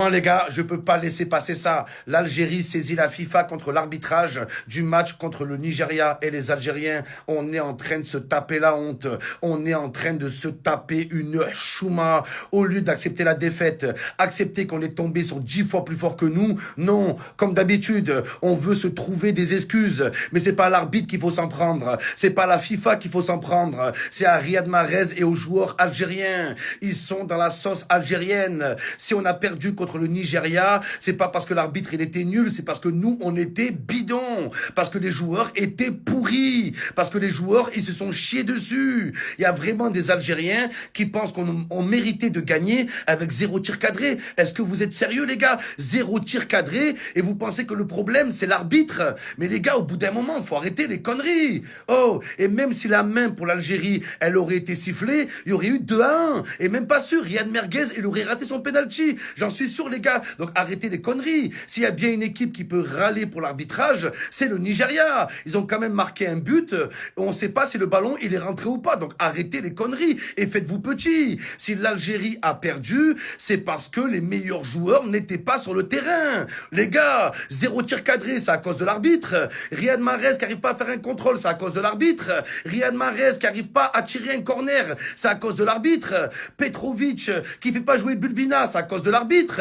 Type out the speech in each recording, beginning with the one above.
Non les gars, je peux pas laisser passer ça. L'Algérie saisit la FIFA contre l'arbitrage du match contre le Nigeria et les Algériens. On est en train de se taper la honte. On est en train de se taper une chouma. Au lieu d'accepter la défaite, accepter qu'on est tombé sur 10 fois plus fort que nous. Non, comme d'habitude, on veut se trouver des excuses. Mais c'est pas à l'arbitre qu'il faut s'en prendre. C'est pas à la FIFA qu'il faut s'en prendre. C'est à Riyad Mahrez et aux joueurs algériens. Ils sont dans la sauce algérienne. Si on a perdu contre le Nigeria, c'est pas parce que l'arbitre il était nul, c'est parce que nous on était bidons, parce que les joueurs étaient pourris, parce que les joueurs ils se sont chiés dessus. Il y a vraiment des Algériens qui pensent qu'on méritait de gagner avec 0 tir cadré. Est-ce que vous êtes sérieux les gars? 0 tir cadré et vous pensez que le problème c'est l'arbitre? Mais les gars, au bout d'un moment, faut arrêter les conneries. Oh, et même si la main pour l'Algérie, elle aurait été sifflée, il y aurait eu 2-1. Et même pas sûr, Riyad Mahrez, il aurait raté son penalty. J'en suis sûr, les gars. Donc arrêtez les conneries. S'il y a bien une équipe qui peut râler pour l'arbitrage, c'est le Nigeria. Ils ont quand même marqué un but. On ne sait pas si le ballon il est rentré ou pas. Donc arrêtez les conneries et faites-vous petit. Si l'Algérie a perdu, c'est parce que les meilleurs joueurs n'étaient pas sur le terrain. Les gars, 0 tir cadré, c'est à cause de l'arbitre. Riyad Mahrez qui n'arrive pas à faire un contrôle, c'est à cause de l'arbitre. Riyad Mahrez qui n'arrive pas à tirer un corner, c'est à cause de l'arbitre. Petrovic qui fait pas jouer Bulbina, c'est à cause de l'arbitre.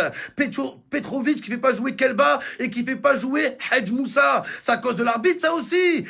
Petrovic qui fait pas jouer Kelba et qui fait pas jouer Hadj Moussa, c'est à cause de l'arbitre ça aussi.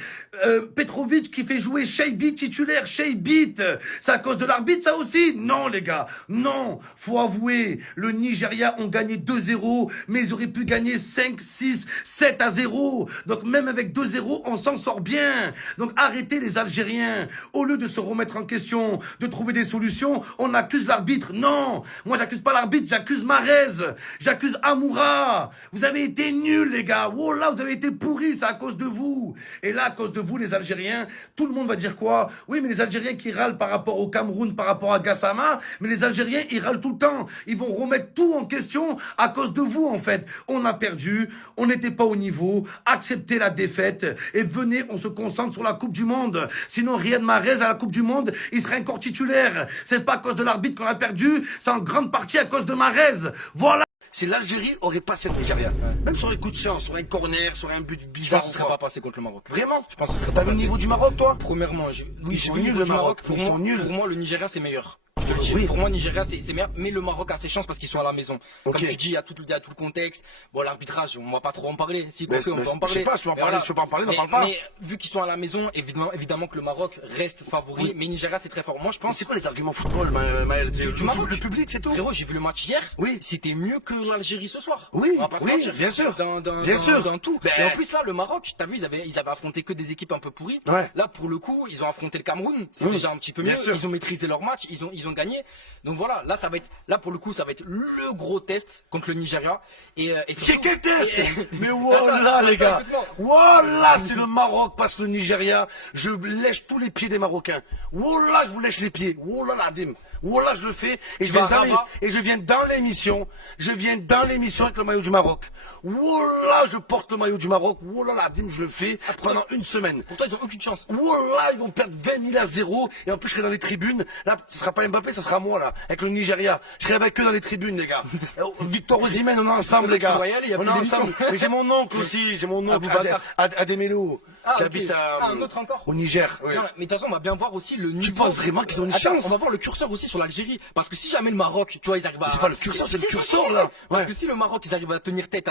Petrovic qui fait jouer Shaibi titulaire, Shaibi, c'est à cause de l'arbitre ça aussi. Non les gars, non, faut avouer, le Nigeria ont gagné 2-0, mais ils auraient pu gagner 5, 6, 7-0. Donc même avec 2-0, on s'en sort bien. Donc arrêtez les Algériens. Au lieu de se remettre en question, de trouver des solutions, on accuse l'arbitre. Non, moi j'accuse pas l'arbitre, j'accuse Mahrez, j'accuse Amoura. Vous avez été nuls les gars. Oh là, vous avez été pourris, c'est à cause de vous. Et là, à cause de vous les Algériens, tout le monde va dire quoi? Oui, mais les Algériens qui râlent par rapport au Cameroun, par rapport à Gassama, mais les Algériens, ils râlent tout le temps. Ils vont remettre tout en question à cause de vous, en fait. On a perdu, on n'était pas au niveau, acceptez la défaite et venez, on se concentre sur la Coupe du Monde. Sinon, Riyad Mahrez à la Coupe du Monde, il serait encore titulaire. C'est pas à cause de l'arbitre qu'on a perdu, c'est en grande partie à cause de Mahrez. Voilà. Si l'Algérie aurait passé le Nigeria, même sur un coup de chance, sur un corner, sur un but bizarre, je pense que ce serait pas passé contre le Maroc. Vraiment? Je pense que ce serait T'as pas le passé. niveau du Maroc, toi? Premièrement, oui, Ils sont j'ai vu nuls, le le Maroc. Pour Ils sont nuls. Pour moi, le Nigeria, c'est meilleur. Je te le dis. Oui. Pour moi, Nigeria, c'est meilleur, mais le Maroc a ses chances parce qu'ils sont à la maison. Ok. Comme tu dis, il y a tout le contexte. Bon, l'arbitrage, on va pas trop en parler. Si on Mais- peut, on mais peut en je parler. sais pas, si tu veux en Mais parler, si tu veux pas en parler, n'en parle pas. Mais vu qu'ils sont à la maison, évidemment que le Maroc reste favori, Oui. mais Nigeria, c'est très fort. Moi, je Mais pense. c'est quoi les arguments football, Maël? Du Maroc. Le public, c'est tout? Frérot, j'ai vu le match hier. Oui. C'était mieux que l'Algérie ce soir. Oui, On va pas se oui, mentir. bien sûr. Bien sûr. Dans tout. Ben- Et en plus, là, le Maroc, t'as vu, ils avaient affronté que des équipes un peu pourries. Ouais. Là, pour le coup, ils ont affronté le Cameroun. C'est Oui. déjà un petit peu Bien mieux. sûr. Ils ont maîtrisé leur match. Ils ont gagné. Donc voilà, là, là, pour le coup, ça va être le gros test contre le Nigeria. Et surtout- Quel test? Mais Attends, voilà les gars, attends, voilà si le Maroc passe le Nigeria, je lèche tous les pieds des Marocains. Voilà, je vous lèche les pieds. Voilà la dim. Voilà, je le fais et je vas viens à Rabat. et je viens dans l'émission. Je viens dans l'émission avec le maillot du Maroc. Voilà, je porte le maillot du Maroc. Voilà la dim, je le fais pendant une semaine. Pour toi, ils ont aucune chance. Voilà, ils vont perdre 20 000 à 0. Et en plus, je serai dans les tribunes. Là, ce sera pas Mbappé, ça sera moi, là. Avec le Nigeria. Je serai avec eux dans les tribunes, les gars. Victor Osimhen, on est ensemble, les gars. Tu vas y aller, il y a On plus est d'émission. ensemble. Mais j'ai mon oncle aussi. J'ai mon oncle, Aboubacar. Ademelo. Ah, Qui ok. habite Un autre encore. au Niger. Non, mais de toute façon, on va bien voir aussi le niveau. Tu penses vraiment qu'ils ont une Attends, chance? On va voir le curseur aussi sur l'Algérie. Parce que si jamais le Maroc, tu vois, ils arrivent à. C'est pas le curseur, c'est le Si, curseur, si, là. si. Parce Ouais. que si le Maroc, ils arrivent à tenir tête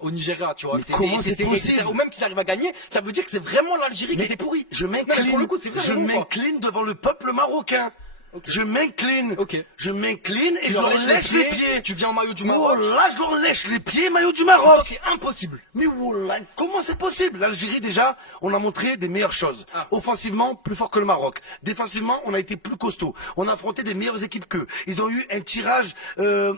au Nigeria, tu vois. Mais comment c'est possible? Ou même qu'ils arrivent à gagner, ça veut dire que c'est vraiment l'Algérie qui était pourrie. Je Non, mais pour le coup, c'est vrai. je vraiment, quoi. m'incline devant le peuple marocain. Ok. Je m'incline. Ok. Je m'incline et Tu je leur leur lèche les pieds. Tu viens en maillot du Maroc. Voilà, je leur lèche les pieds, maillot du Pour Maroc. toi, c'est impossible. Mais voilà, comment c'est possible? L'Algérie, déjà, on a montré des meilleures choses. Ah. Offensivement, plus fort que le Maroc. Défensivement, on a été plus costaud. On a affronté des meilleures équipes qu'eux. Ils ont eu un tirage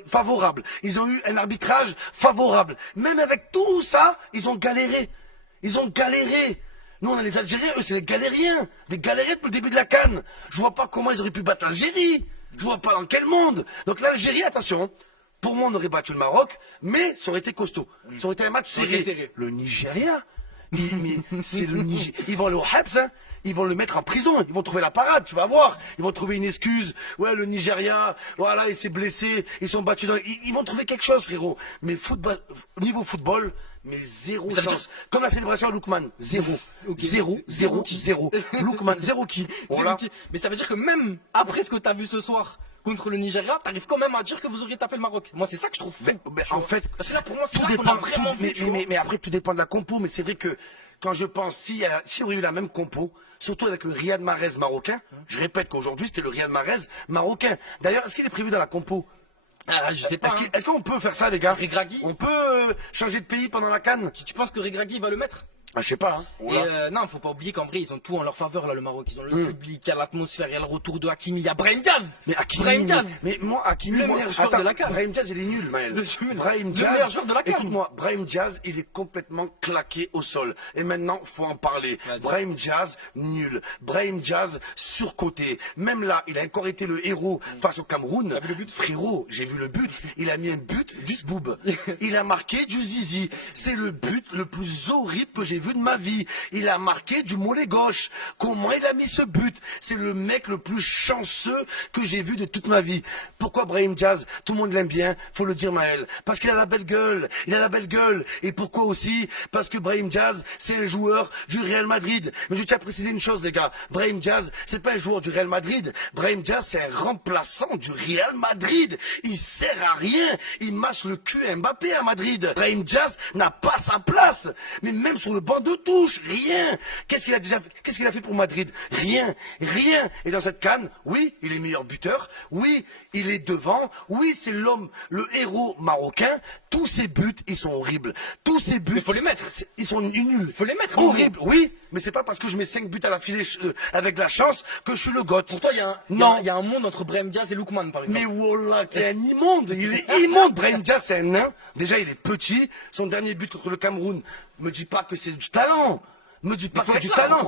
favorable. Ils ont eu un arbitrage favorable. Même avec tout ça, ils ont galéré. Ils ont galéré. Nous, on a les Algériens, eux, c'est des galériens. Des galériens depuis le début de la CAN. Je vois pas comment ils auraient pu battre l'Algérie. Je vois pas dans quel monde. Donc l'Algérie, attention, pour moi, on aurait battu le Maroc, mais ça aurait été costaud. Ça aurait été un match serré. serré. Le Nigeria, C'est le Niger. Ils vont aller au Habs, hein. Ils vont le mettre en prison, ils vont trouver la parade, tu vas voir. Ils vont trouver une excuse. Ouais, le Nigeria, voilà, il s'est blessé, ils sont battus dans... Ils vont trouver quelque chose, frérot. Mais football, niveau football, mais zéro chance. Comme la célébration à Lookman, zéro. Okay. Zéro. Lookman, zéro qui. Voilà. Mais ça veut dire que même après ce que tu as vu ce soir contre le Nigeria, t'arrives quand même à dire que vous auriez tapé le Maroc. Moi, c'est ça que je trouve fou. Mais en fait, c'est là pour moi, c'est tout là qu'on dépend. a vraiment vu. Mais après, tout dépend de la compo. Mais c'est vrai que quand je pense, si on aurait eu la même compo, surtout avec le Riyad Mahrez marocain, je répète qu'aujourd'hui, c'était le Riyad Mahrez marocain. D'ailleurs, est-ce qu'il est prévu dans la compo? Ah, je sais pas. Est-ce qu'on peut faire ça, les gars? Regragui. On peut changer de pays pendant la CAN? Tu penses que Regragui va le mettre? Ah, je sais pas. Hein. Et non, faut pas oublier qu'en vrai, ils ont tout en leur faveur, là, le Maroc. Ils ont le public, il y a l'atmosphère, il y a le retour de Hakimi, il y a Brahim Diaz. Mais Hakimi, Brahim Diaz. mais moi, Hakimi, le meilleur joueur de la CAN. Brahim Diaz, il est nul, Maël. Brahim le Diaz, meilleur joueur de la CAN. écoute-moi, Brahim Diaz, il est complètement claqué au sol. Et maintenant, faut en parler. Brahim Diaz, nul. Brahim Diaz, surcoté. Même là, il a encore été le héros face au Cameroun. T'as vu le but? Frérot, j'ai vu le but. Il a mis un but du Zboob. Il a marqué du Zizi. C'est le but le plus horrible que j'ai vu de ma vie. Il a marqué du mollet gauche. Comment il a mis ce but? C'est le mec le plus chanceux que j'ai vu de toute ma vie. Pourquoi Brahim Diaz? Tout le monde l'aime bien, faut le dire, Maël. Parce qu'il a la belle gueule. Il a la belle gueule. Et pourquoi aussi? Parce que Brahim Diaz, c'est un joueur du Real Madrid. Mais je tiens à préciser une chose, les gars. Brahim Diaz, c'est pas un joueur du Real Madrid. Brahim Diaz, c'est un remplaçant du Real Madrid. Il sert à rien. Il masse le cul à Mbappé à Madrid. Brahim Diaz n'a pas sa place. Mais même sur le banc de touche, rien. Qu'est-ce qu'il a fait pour Madrid? Rien. Et dans cette CAN, oui, il est meilleur buteur. Oui, il est devant. Oui, c'est l'homme, le héros marocain. Tous ses buts, ils sont horribles. Tous ses buts. Mais faut les mettre. Ils sont nuls. Faut les mettre. Horribles. Oui, mais c'est pas parce que je mets 5 buts à la filée avec la chance que je suis le goth. Pour toi, il y a un monde entre Brahim Diaz et Lookman, par exemple. Mais voilà, qu'il est un immonde. Il est immonde. Brahim Diaz, c'est un nain. Déjà, il est petit. Son dernier but contre le Cameroun, me dis pas que c'est du talent. Me dis pas que c'est du talent.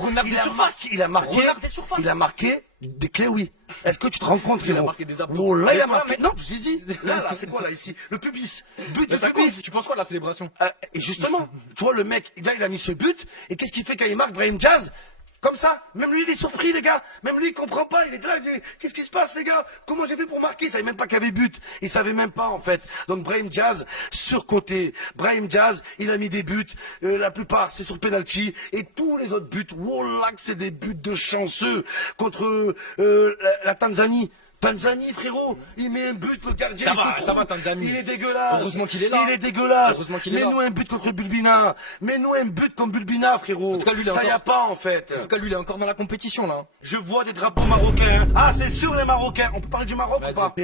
Il a marqué des clés, oui. Est-ce que tu te rends compte, frérot? Il a marqué des abdos. Oh là, il a marqué. Non, Zizi. Là, c'est quoi, là, ici? Le pubis. But de pubis. Tu penses quoi de la célébration? Et justement, tu vois, le mec, là, il a mis ce but. Et qu'est-ce qu'il fait quand il marque Brahim Diaz? Comme ça, même lui il est surpris les gars, même lui il comprend pas, il est là, il dit, qu'est-ce qui se passe les gars? Comment j'ai fait pour marquer? Il savait même pas qu'il y avait but, il savait même pas en fait. Donc Brahim Diaz, surcoté. Brahim Diaz, il a mis des buts, la plupart c'est sur penalty, et tous les autres buts, voilà que c'est des buts de chanceux contre la Tanzanie. Tanzanie, frérot, il met un but, le gardien, ça va, Tanzanie. Il est dégueulasse. Heureusement qu'il est là. Il est dégueulasse. Mets-nous un but contre Bulbina. Mets-nous un but contre Bulbina, frérot. En tout cas, lui, ça y a pas, en fait. En tout cas, lui, il est encore dans la compétition, là. Je vois des drapeaux marocains. Ah, c'est sûr, les Marocains. On peut parler du Maroc ou pas?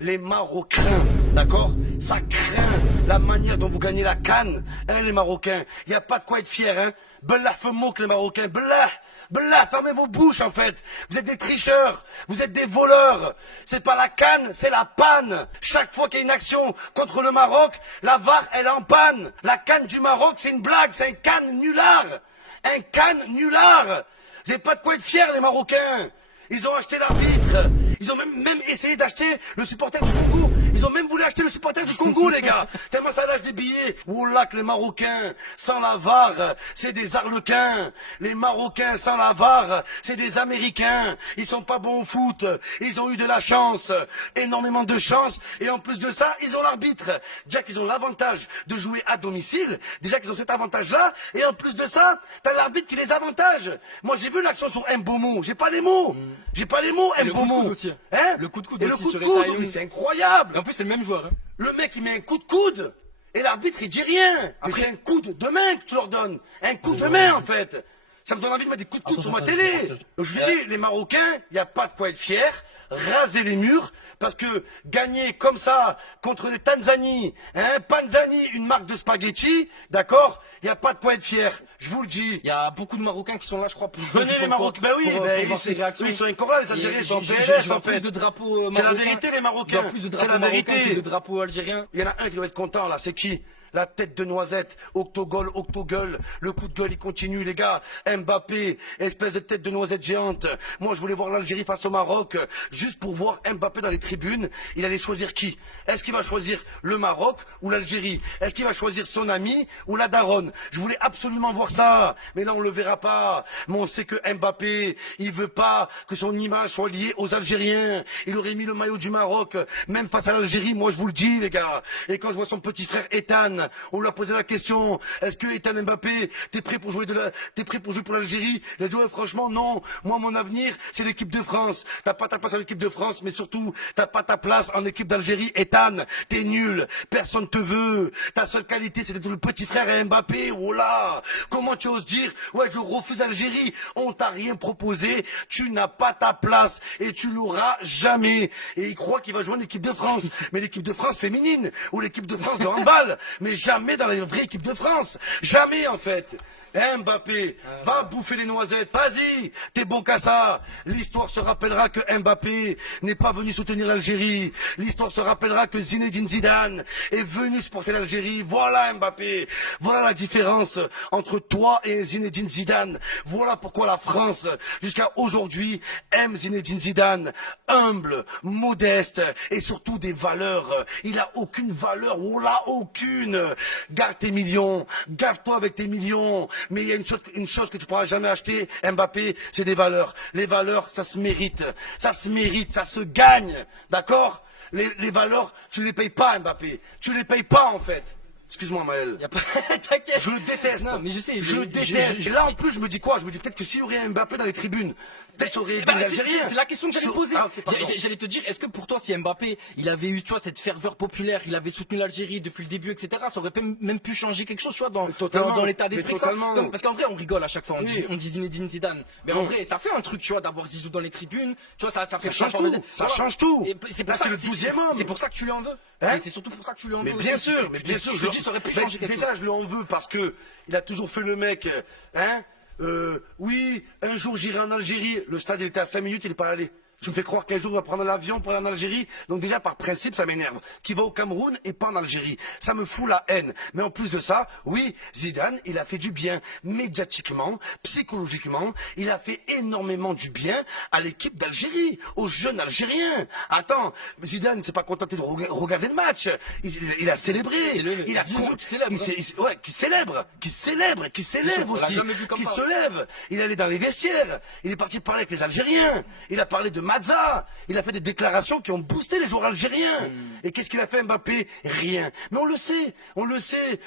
Les Marocains, d'accord? Ça craint la manière dont vous gagnez la CAN, hein, les Marocains. Il n'y a pas de quoi être fier, hein. Bellah, que les Marocains. Bellah, fermez vos bouches, en fait. Vous êtes des tricheurs. Vous êtes des voleurs. C'est pas la CAN, c'est la panne. Chaque fois qu'il y a une action contre le Maroc, la VAR, elle est en panne. La CAN du Maroc, c'est une blague. C'est un CAN nulard. Un CAN nulard. Vous n'avez pas de quoi être fiers, les Marocains. Ils ont acheté l'arbitre. Ils ont même essayé d'acheter le supporter du Congo. Ils ont même voulu acheter le supporter du Congo, les gars. Tellement ça lâche des billets. Oh là que les Marocains, sans la VAR, c'est des arlequins. Les Marocains, sans la VAR, c'est des Américains. Ils sont pas bons au foot. Ils ont eu de la chance. Énormément de chance. Et en plus de ça, ils ont l'arbitre. Déjà qu'ils ont l'avantage de jouer à domicile. Déjà qu'ils ont cet avantage-là. Et en plus de ça, t'as l'arbitre qui les avantage. Moi, j'ai vu l'action sur Mbomo. J'ai pas les mots. J'ai pas les mots, Mbomo. Hein? Le coup de coude et aussi. Le coup de coude, mais c'est incroyable. Et en plus, c'est le même joueur. Hein. Le mec, il met un coup de coude. Et l'arbitre, il dit rien. Mais c'est un coup de main que tu leur donnes. Un coup de main, en fait. Ça me donne envie de mettre des coups de coude sur ma télé. Donc, je vous dis, les Marocains, il n'y a pas de quoi être fiers. Raser les murs. Parce que gagner comme ça contre les Tanzanie, hein, Panzani, une marque de spaghetti, d'accord, il n'y a pas de quoi être fier. Je vous le dis. Il y a beaucoup de Marocains qui sont là, je crois, pour venez les Marocains. Ben oui, ils sont encore là, les Algériens, ils sont en PLS, en fait. C'est la vérité, les Marocains. C'est la vérité. De drapeaux algériens. Il y en a un qui doit être content, là, c'est qui? la tête de noisette, octogol, octogueule, le coup de gueule il continue les gars, Mbappé, espèce de tête de noisette géante. Moi je voulais voir l'Algérie face au Maroc, juste pour voir Mbappé dans les tribunes, il allait choisir qui? Est-ce qu'il va choisir le Maroc ou l'Algérie? Est-ce qu'il va choisir son ami ou la daronne? Je voulais absolument voir ça, mais là on le verra pas. Mais on sait que Mbappé, il veut pas que son image soit liée aux Algériens. Il aurait mis le maillot du Maroc, même face à l'Algérie, moi je vous le dis les gars. Et quand je vois son petit frère Ethan, on lui a posé la question, est-ce que Ethan Mbappé, t'es prêt pour jouer pour l'Algérie? Il a dit ouais, franchement non, moi mon avenir c'est l'équipe de France. T'as pas ta place en équipe de France, mais surtout t'as pas ta place en équipe d'Algérie. Ethan, t'es nul, personne te veut. Ta seule qualité c'est d'être le petit frère à Mbappé. Oh là, comment tu oses dire ouais je refuse l'Algérie? On t'a rien proposé, tu n'as pas ta place et tu l'auras jamais. Et il croit qu'il va jouer en équipe de France, mais l'équipe de France féminine ou l'équipe de France de handball, mais jamais dans la vraie équipe de France, jamais en fait. Mbappé, va bouffer les noisettes, vas-y, t'es bon qu'à ça. L'histoire se rappellera que Mbappé n'est pas venu soutenir l'Algérie. L'histoire se rappellera que Zinedine Zidane est venu supporter l'Algérie. Voilà Mbappé, voilà la différence entre toi et Zinedine Zidane. Voilà pourquoi la France, jusqu'à aujourd'hui, aime Zinedine Zidane. Humble, modeste et surtout des valeurs. Il a aucune valeur, oh là, aucune. Garde tes millions, gave-toi avec tes millions. Mais il y a une chose que tu pourras jamais acheter, Mbappé, c'est des valeurs. Les valeurs, ça se mérite, ça se gagne, d'accord? Les valeurs, tu les payes pas, Mbappé. Tu les payes pas, en fait. Excuse-moi, Maël. T'inquiète. Je le déteste. Non, mais je sais. Je le déteste. Et là, en plus, je me dis quoi? Je me dis peut-être que s'il y aurait Mbappé dans les tribunes, peut-être ça aurait été l'Algérien. C'est la question que j'allais poser. Ah, okay, j'allais te dire, est-ce que pour toi, si Mbappé, il avait eu, tu vois, cette ferveur populaire, il avait soutenu l'Algérie depuis le début, etc., ça aurait même pu changer quelque chose, tu vois, dans l'état d'esprit. Parce qu'en vrai, on rigole à chaque fois, on dit Zinedine Zidane. Mais en vrai, ça fait un truc, tu vois, d'avoir Zizou dans les tribunes, tu vois, ça fait change tout. Ça change tout. C'est le 12e homme. C'est pour ça que tu lui en veux. Hein? C'est surtout pour ça que tu lui en veux. Mais bien sûr. Je te dis, ça aurait pu changer quelque chose. Déjà, je lui en veux parce que il a toujours fait le mec, hein? Oui, un jour j'irai en Algérie. Le stade il était à 5 minutes, il n'est pas allé. Tu me fais croire qu'un jour il va prendre l'avion pour aller en Algérie. Donc déjà par principe ça m'énerve. Qui va au Cameroun et pas en Algérie. Ça me fout la haine. Mais en plus de ça, oui, Zidane, il a fait du bien médiatiquement, psychologiquement. Il a fait énormément du bien à l'équipe d'Algérie, aux jeunes Algériens. Attends, Zidane ne s'est pas contenté de regarder le match. Il a célébré. Il a Zizou qui célèbre. Qui célèbre aussi. Qui se lève. Il est allé dans les vestiaires. Il est parti parler avec les Algériens. Il a parlé de Mazza, il a fait des déclarations qui ont boosté les joueurs algériens. Et qu'est-ce qu'il a fait Mbappé? Rien. Mais on le sait.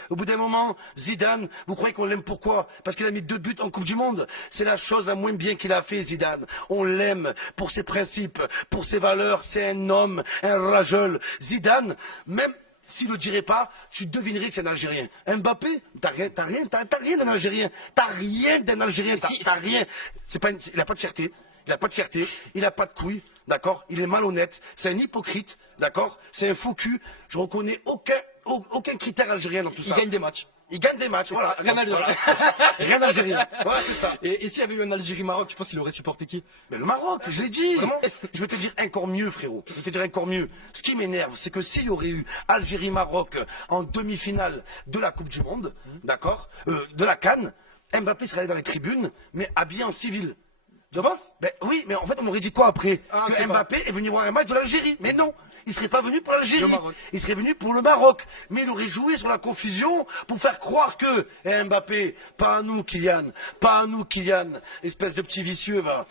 Au bout d'un moment, Zidane, vous croyez qu'on l'aime pourquoi? Parce qu'il a mis 2 buts en Coupe du Monde. C'est la chose la moins bien qu'il a fait, Zidane. On l'aime pour ses principes, pour ses valeurs. C'est un homme, un rageur. Zidane, même s'il ne le dirait pas, tu devinerais que c'est un Algérien. Mbappé, t'as rien d'un Algérien. T'as rien d'un Algérien. T'as rien. Il n'a pas de fierté. Il n'a pas de fierté, il n'a pas de couilles, d'accord? Il est malhonnête, c'est un hypocrite, d'accord? C'est un faux cul. Je reconnais aucun critère algérien dans tout ça. Il gagne des matchs. Il gagne des matchs, voilà. Rien algérien. Rien algérien. Voilà, c'est ça. Et s'il y avait eu un Algérie-Maroc, tu penses qu'il aurait supporté qui? Mais le Maroc, je l'ai dit. Vraiment? Je vais te dire encore mieux, frérot. Je vais te dire encore mieux. Ce qui m'énerve, c'est que s'il y aurait eu Algérie-Maroc en demi-finale de la Coupe du Monde, d'accord? De la CAN, Mbappé serait allé dans les tribunes, mais habillé en civil. Tu penses? Ben oui, mais en fait, on m'aurait dit quoi après? Que Mbappé est venu voir un match de l'Algérie. Mais non, il serait pas venu pour l'Algérie. Il serait venu pour le Maroc. Mais il aurait joué sur la confusion pour faire croire que Mbappé, pas à nous, Kylian, espèce de petit vicieux, va.